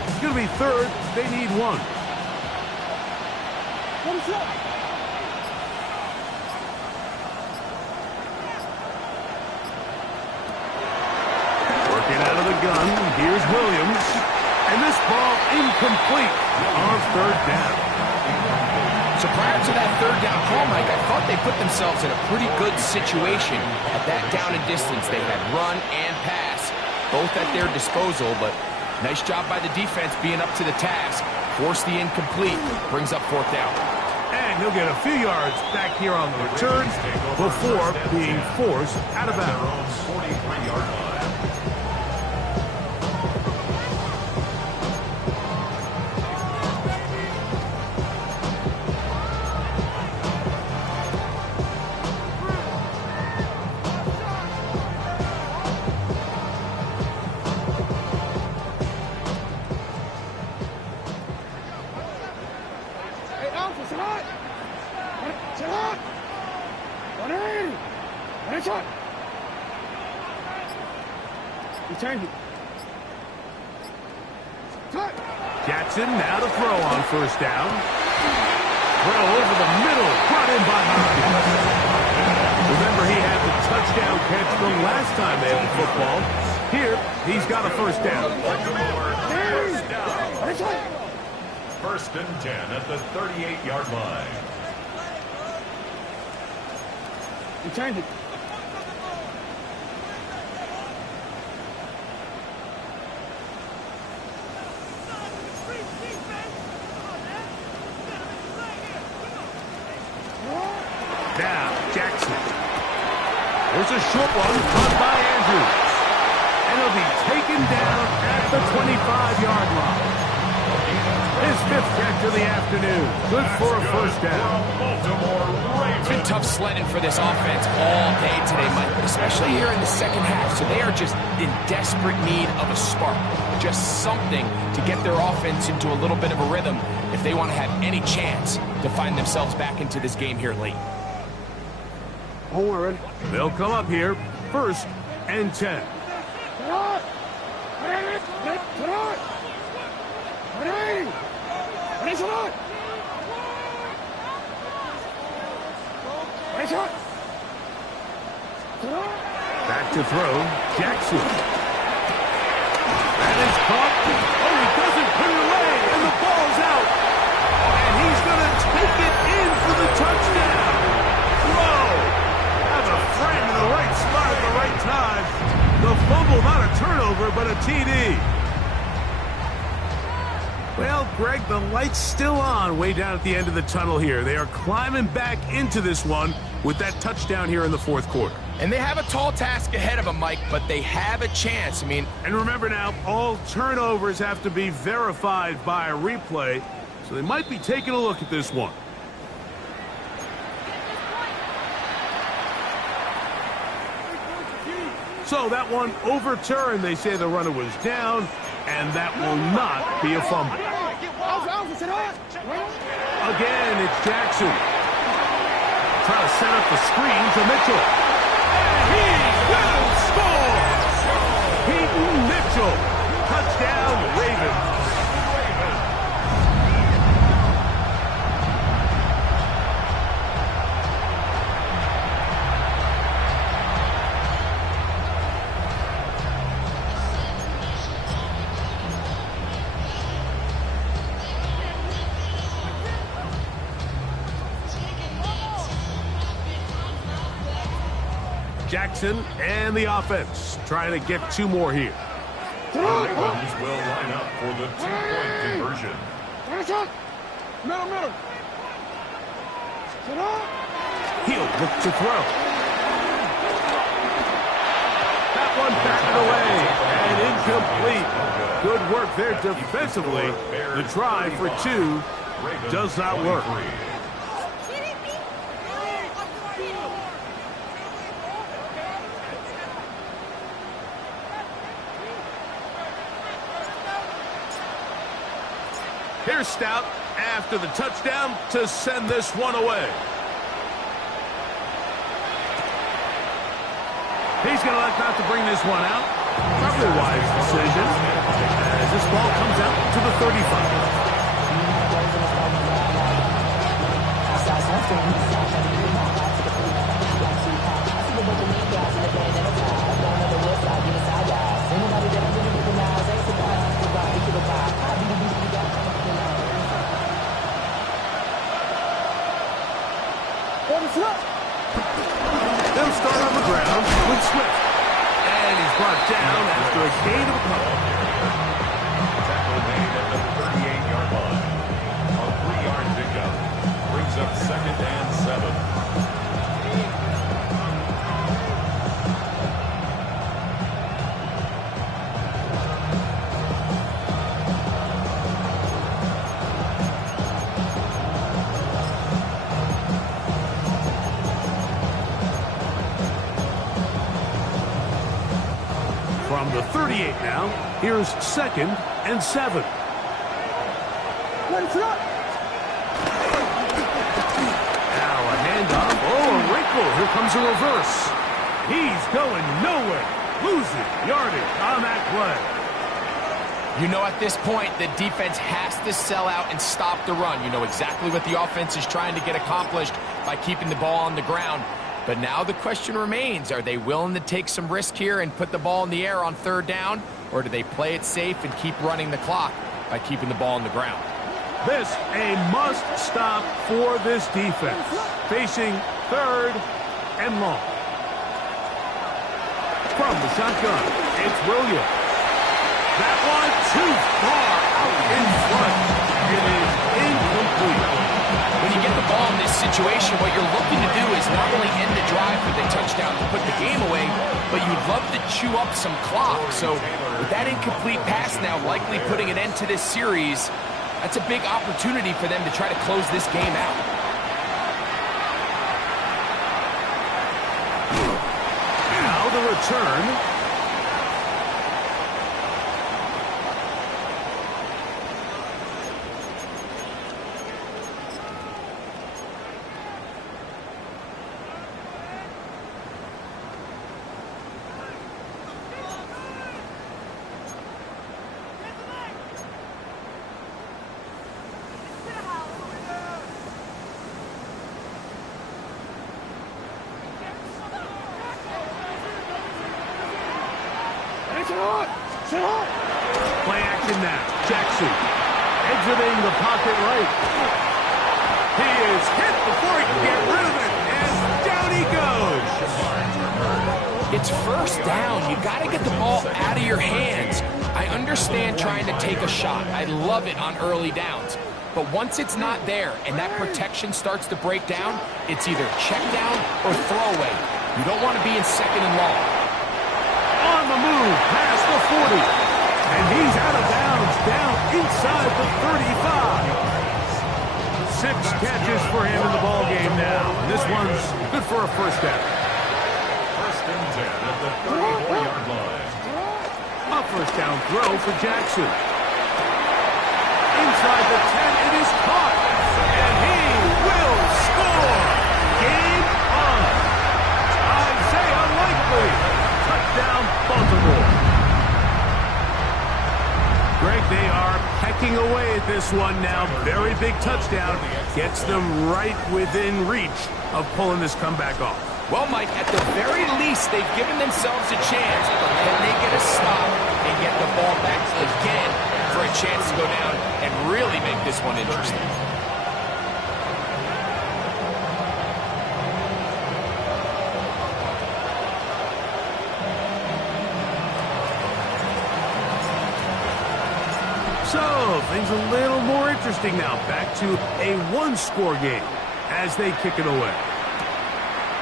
It's going to be 3rd. They need 1. shotgun. Here's Williams. And this ball incomplete on third down. So prior to that third down call, Mike, I thought they put themselves in a pretty good situation at that down and distance. They had run and pass, both at their disposal, but nice job by the defense being up to the task. Force the incomplete, brings up fourth down. And he'll get a few yards back here on the return before being forced out of bounds. 43-yard line. Jackson now to throw on first down. Throw over the middle, brought in by Hopkins. Remember, he had the touchdown catch the last time they had the football. Here, he's got a first down. First and 10 at the 38-yard line. Now, Jackson. There's a short one caught by Andrews. And he'll be taken down at the 25-yard line. His fifth catch of the afternoon. Good for a first down. It's been tough sledding for this offense all day today, Mike, but especially here in the second half. So they are just in desperate need of a spark, just something to get their offense into a little bit of a rhythm if they want to have any chance to find themselves back into this game here late. They'll come up here, first and 10. Back to throw, Jackson. That is caught. Oh, he doesn't put it away, and the ball's out. And he's going to take it in for the touchdown. Whoa! That's a friend in the right spot at the right time. The fumble, not a turnover, but a TD. Well, Greg, the light's still on way down at the end of the tunnel here. They are climbing back into this one with that touchdown here in the fourth quarter. And they have a tall task ahead of them, Mike, but they have a chance. I mean, and remember now, all turnovers have to be verified by a replay, so they might be taking a look at this one. So that one overturned. They say the runner was down, and that will not be a fumble. Again, it's Jackson. Trying to set up the screen to Mitchell. And he will score! Peyton Mitchell. Touchdown, Ravens. Jackson and the offense trying to get two more here. The Ravens will line up for the two-point conversion. He'll look to throw. That one batted away and incomplete. Good work there defensively. The try for two does not work. Here's Stout after the touchdown to send this one away. He's going to elect not to bring this one out. Probably a wise decision as this ball comes out to the 35. They'll start on the ground with Swift. And he's brought down after a gain of a couple. Tackle made at the 38-yard line. A 3-yard pickup brings up 2nd and 7. From the 38 now, here's 2nd and 7. Now a handoff. Oh, a wrinkle. Here comes a reverse. He's going nowhere. Losing yardage on that play. You know, at this point, the defense has to sell out and stop the run. You know exactly what the offense is trying to get accomplished by keeping the ball on the ground. But now the question remains, are they willing to take some risk here and put the ball in the air on 3rd down? Or do they play it safe and keep running the clock by keeping the ball on the ground? This a must stop for this defense. Facing 3rd and long. From the shotgun, it's Williams. That one too far out in front. It is incomplete. When you get the ball in this situation, what you're looking to do is not only end the drive with a touchdown to put the game away, but you'd love to chew up some clock. So with that incomplete pass now likely putting an end to this series, that's a big opportunity for them to try to close this game out. Now the return. Play action now. Jackson exiting the pocket right. He is hit before he can get rid of it, and down he goes. It's 1st down. You got to get the ball out of your hands. I understand trying to take a shot. I love it on early downs. But once it's not there and that protection starts to break down, it's either check down or throwaway. You don't want to be in 2nd and long. On the move, past the 40. And he's out of bounds, down inside the 35. 6 catches for him in the ballgame now. This one's good for a 1st down. 1st and 10 at the 34-yard line. A 1st down throw for Jackson. Inside the 10, it is caught. And he will score. Game on. Isaiah Likely. Touchdown, Baltimore. Greg, they are pecking away at this one now. Very big touchdown. Gets them right within reach of pulling this comeback off. Well, Mike, at the very least, they've given themselves a chance. But can they get a stop and get the ball back again for a chance to go down and really make this one interesting? So, things a little more interesting now. Back to a 1-score game as they kick it away.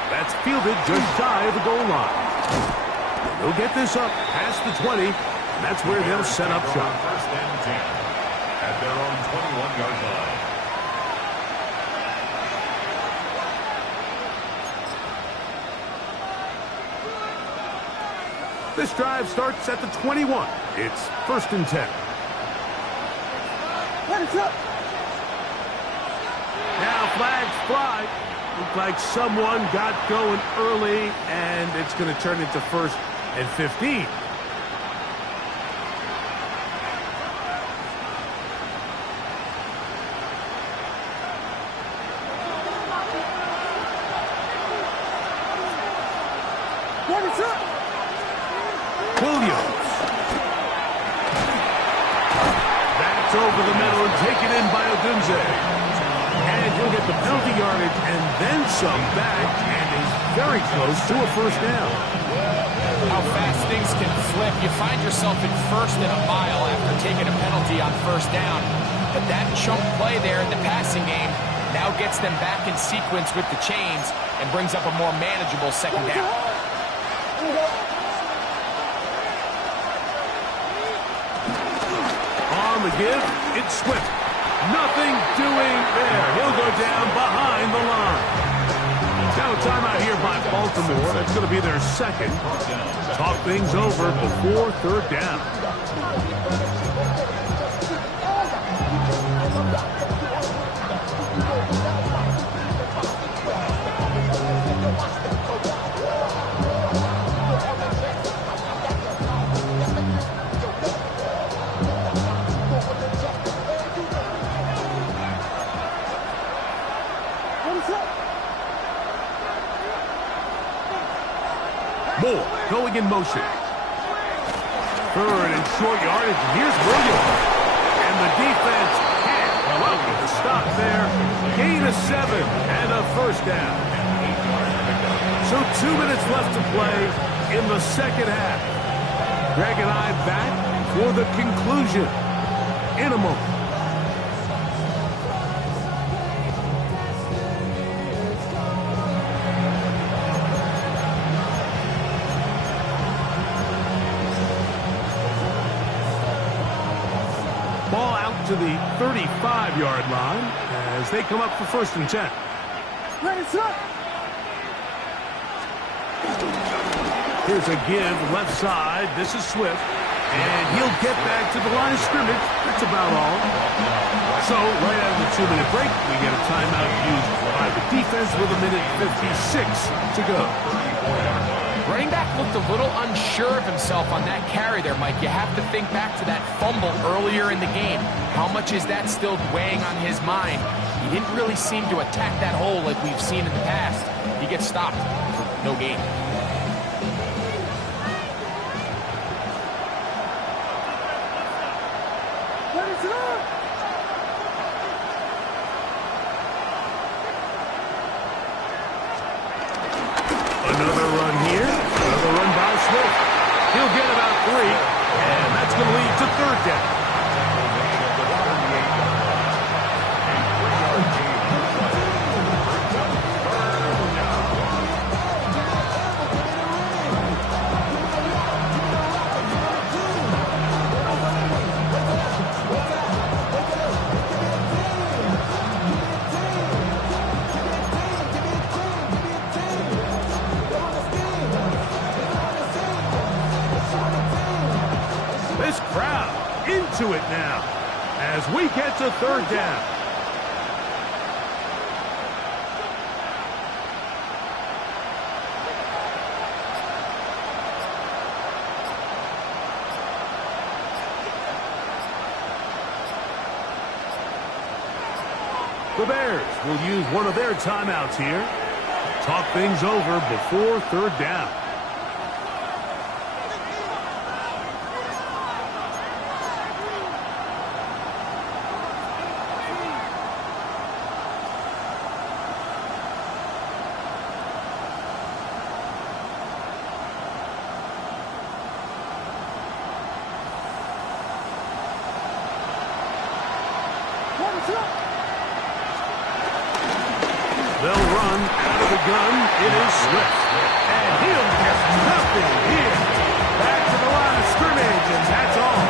That's fielded just shy of the goal line. They'll get this up past the 20, and that's where they'll set up shop. 1st and 10 at their own 21-yard line. This drive starts at the 21. It's 1st and 10. Now flags fly. Looked like someone got going early, and it's going to turn into 1st and 15. Williams. That's over the middle and taken in by Odunze. And he'll get the penalty yardage and then some back, and a very close to a first down. How fast things can flip. You find yourself in first and a mile after taking a penalty on first down. But that chunk play there in the passing game now gets them back in sequence with the chains and brings up a more manageable second down. On the give, it's Swift. Nothing doing there. He'll go down behind the line. Now a timeout here by Baltimore. That's going to be their second. Talk things over before third down. Moore going in motion. Third and short yardage. Here's Williams. And the defense can't come up with a stop there. Gain of 7 and a first down. So 2 minutes left to play in the second half. Greg and I back for the conclusion in a moment. Ball out to the 35-yard line as they come up for first and 10. Here's a give left side. This is Swift. And he'll get back to the line of scrimmage. That's about all. So, right out of the 2-minute break, we get a timeout used by the defense with 1:56 to go. Running back looked a little unsure of himself on that carry there, Mike. You have to think back to that fumble earlier in the game. How much is that still weighing on his mind? He didn't really seem to attack that hole like we've seen in the past. He gets stopped for no gain. Another run here. Another run by Swift. He'll get about 3, and that's going to lead to third down. This crowd into it now as we get to third down. The Bears will use one of their timeouts here. Talk things over before third down. They'll run out of the gun. It is Swift. And he'll get nothing here. Back to the line of scrimmage, and that's all.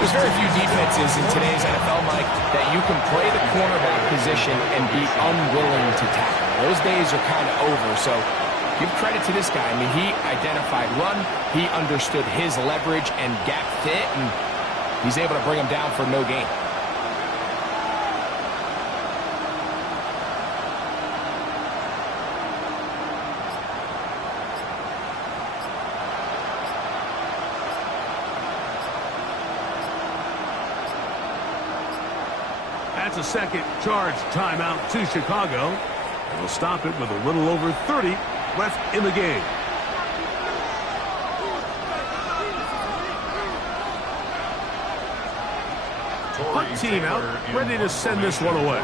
There's very few defenses in today's NFL, Mike, that you can play the cornerback position and be unwilling to tackle. Those days are kind of over, so give credit to this guy. I mean, he identified run, he understood his leverage and gap fit, and he's able to bring him down for no gain. That's a second charge timeout to Chicago. And we'll stop it with a little over 30 left in the game. Punt team out, ready to send this one away.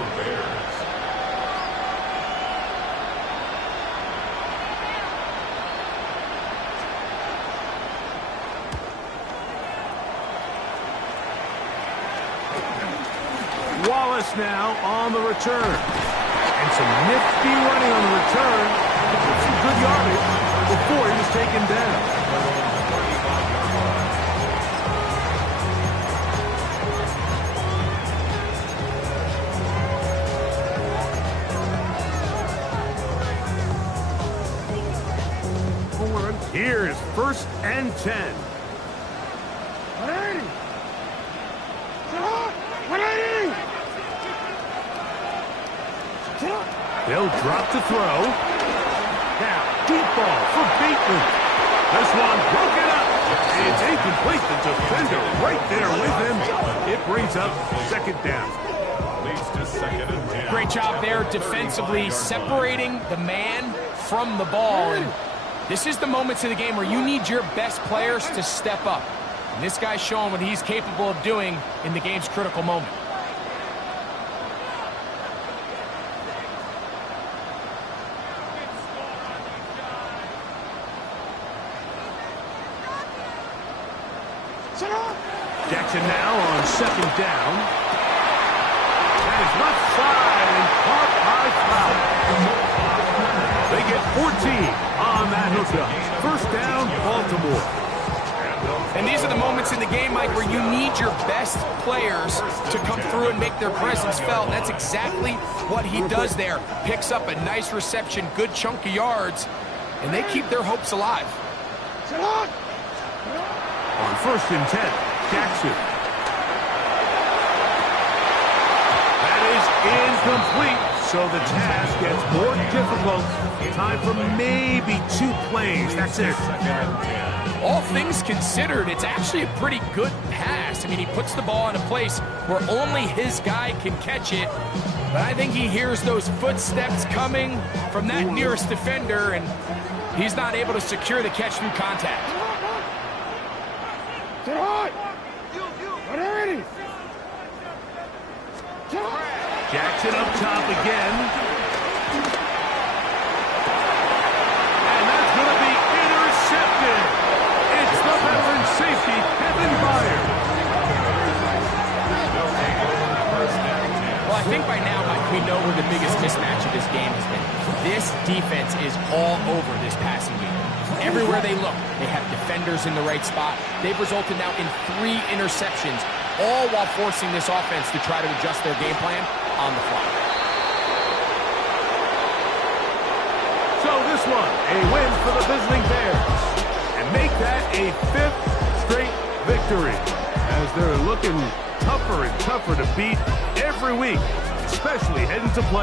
Dallas now on the return. And some nifty running on the return. Some good yardage before he was taken down. Here's 1st and 10. They'll drop the throw. Now, deep ball for Bateman. This one broken up. It's incomplete. The defender right there with him. It brings up 2nd down. Leads to 2nd and 10. Great job there defensively, separating the man from the ball. And this is the moments in the game where you need your best players to step up. And this guy's showing what he's capable of doing in the game's critical moment. Jackson now on 2nd down. And his left side and caught by Fowler. They get 14 on that hookup. 1st down, Baltimore. And these are the moments in the game, Mike, where you need your best players to come through and make their presence felt. That's exactly what he does there. Picks up a nice reception, good chunk of yards, and they keep their hopes alive. On 1st and 10, Jackson. That is incomplete, so the task gets more difficult. Time for maybe 2 plays. That's it. All things considered, it's actually a pretty good pass. I mean, he puts the ball in a place where only his guy can catch it. But I think he hears those footsteps coming from that nearest defender, and he's not able to secure the catch through contact. Jackson up top again. And that's going to be intercepted. It's the veteran safety, Kevin Byard. Well, I think by now, Mike, we know where the biggest mismatch of this game has been. This defense is all over this passing game. Everywhere they look, they have defenders in the right spot. They've resulted now in 3 interceptions, all while forcing this offense to try to adjust their game plan on the fly. So this one, a win for the visiting Bears. And make that a 5th straight victory, as they're looking tougher and tougher to beat every week, especially heading to play.